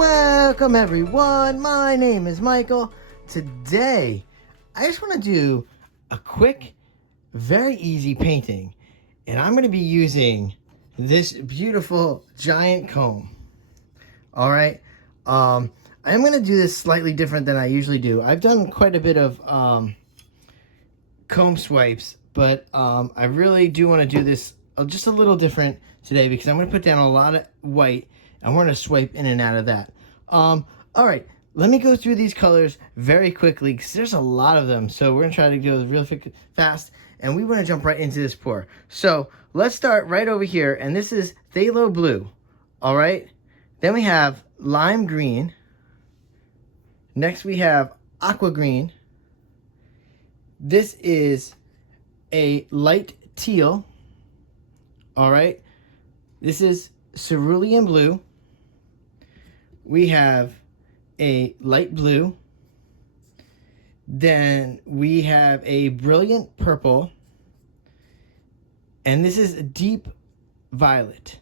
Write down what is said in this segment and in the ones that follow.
Welcome everyone, my name is Michael. Today, I just want to do a quick, very easy painting. And I'm going to be using this beautiful giant comb. Alright, I'm going to do this slightly different than I usually do. I've done quite a bit of comb swipes, but I really do want to do this just a little different today because I'm going to put down a lot of white and we're going to swipe in and out of that. Alright, let me go through these colors very quickly because there's a lot of them. So we're going to try to go real fast and we want to jump right into this pour. So let's start right over here, and this is phthalo blue. Alright, then we have lime green. Next we have aqua green. This is a light teal. Alright, this is cerulean blue. We have a light blue. Then we have a brilliant purple. And this is a deep violet.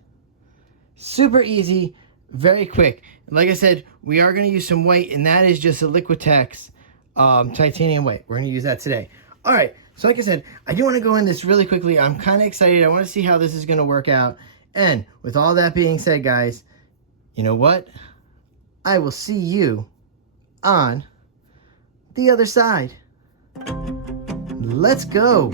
Super easy, very quick. Like I said, we are going to use some white, and that is just a Liquitex titanium white. We're going to use that today. All right, so like I said, I do want to go in this really quickly. I'm kind of excited. I want to see how this is going to work out. And with all that being said, guys, you know what? I will see you on the other side. Let's go.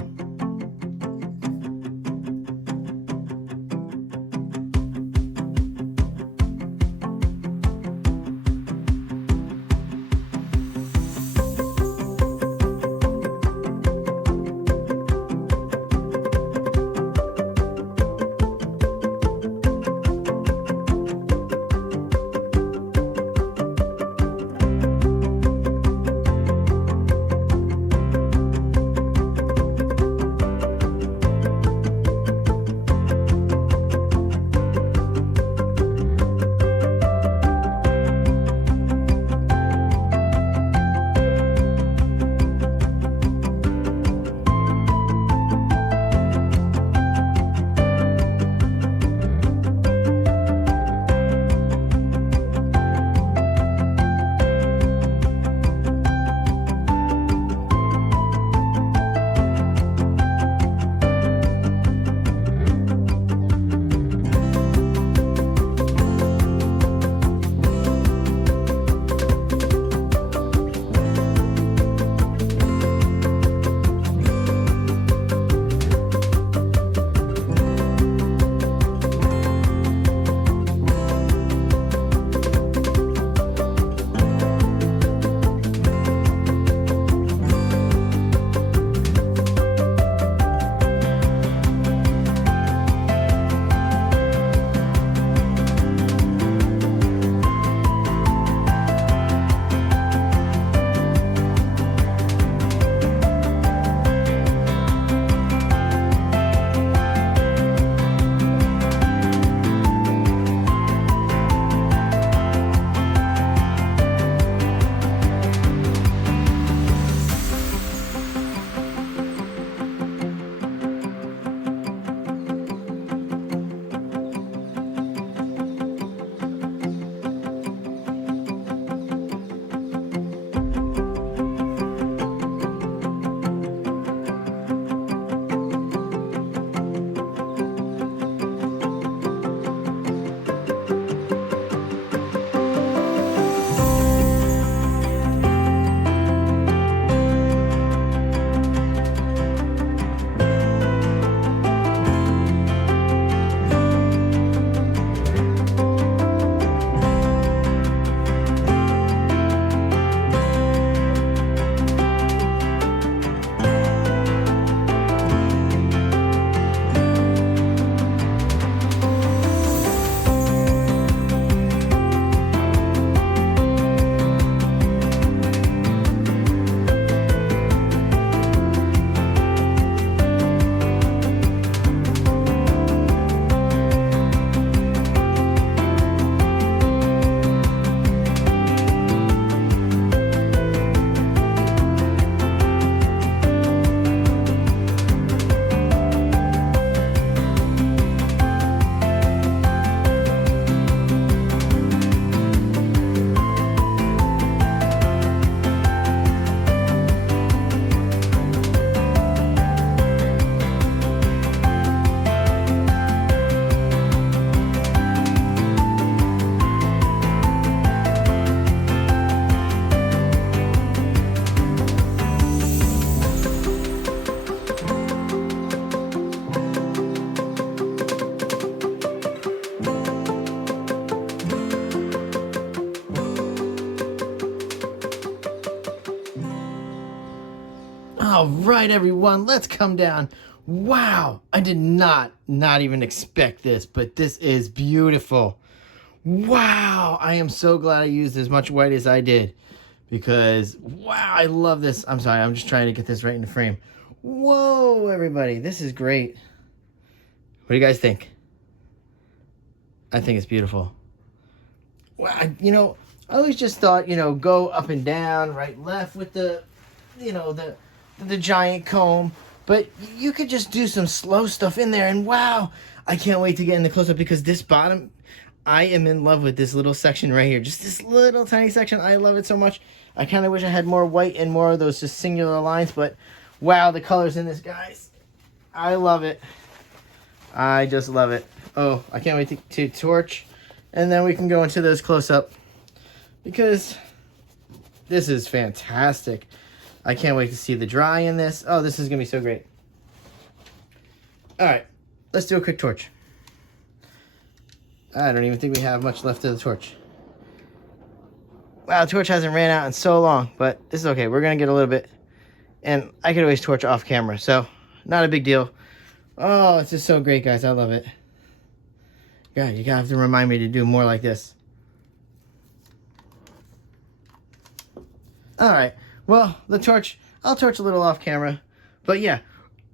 All right, everyone, let's come down. Wow, I did not even expect this, but this is beautiful. Wow, I am so glad I used as much white as I did because, wow, I love this. I'm sorry, I'm just trying to get this right in the frame. Whoa, everybody, this is great. What do you guys think? I think it's beautiful. Well, I always just thought, go up and down, right, left with the giant comb. But you could just do some slow stuff in there. And wow, I can't wait to get in the close-up because this bottom, I am in love with this little section right here. Just this little tiny section. I love it so much. I kind of wish I had more white and more of those just singular lines. But wow, the colors in this, guys. I love it. I just love it. Oh, I can't wait to torch. And then we can go into those close-up because this is fantastic. I can't wait to see the dry in this. Oh, this is going to be so great. All right, let's do a quick torch. I don't even think we have much left of the torch. Wow, the torch hasn't ran out in so long, but this is okay. We're going to get a little bit. And I could always torch off camera, so not a big deal. Oh, it's just so great, guys. I love it. God, you have to remind me to do more like this. All right. Well, the torch, I'll torch a little off camera. But yeah,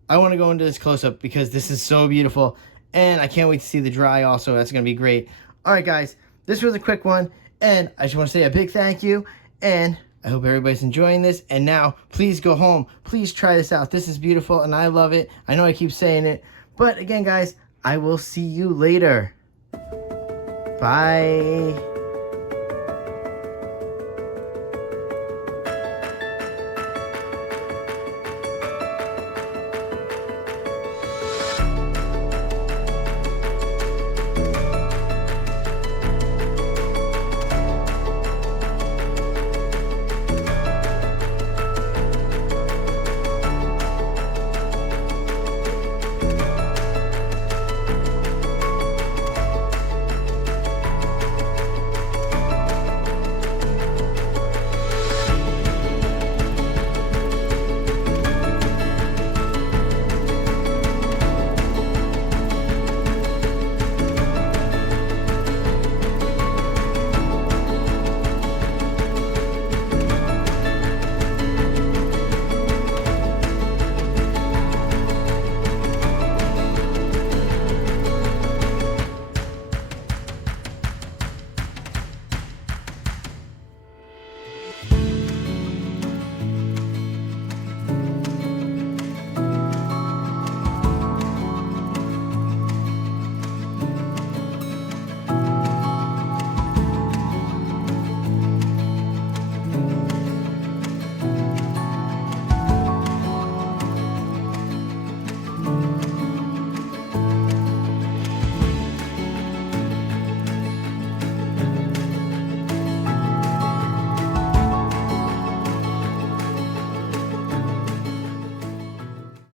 I want to go into this close-up because this is so beautiful. And I can't wait to see the dry also. That's going to be great. All right, guys. This was a quick one. And I just want to say a big thank you. And I hope everybody's enjoying this. And now, please go home. Please try this out. This is beautiful, and I love it. I know I keep saying it. But again, guys, I will see you later. Bye.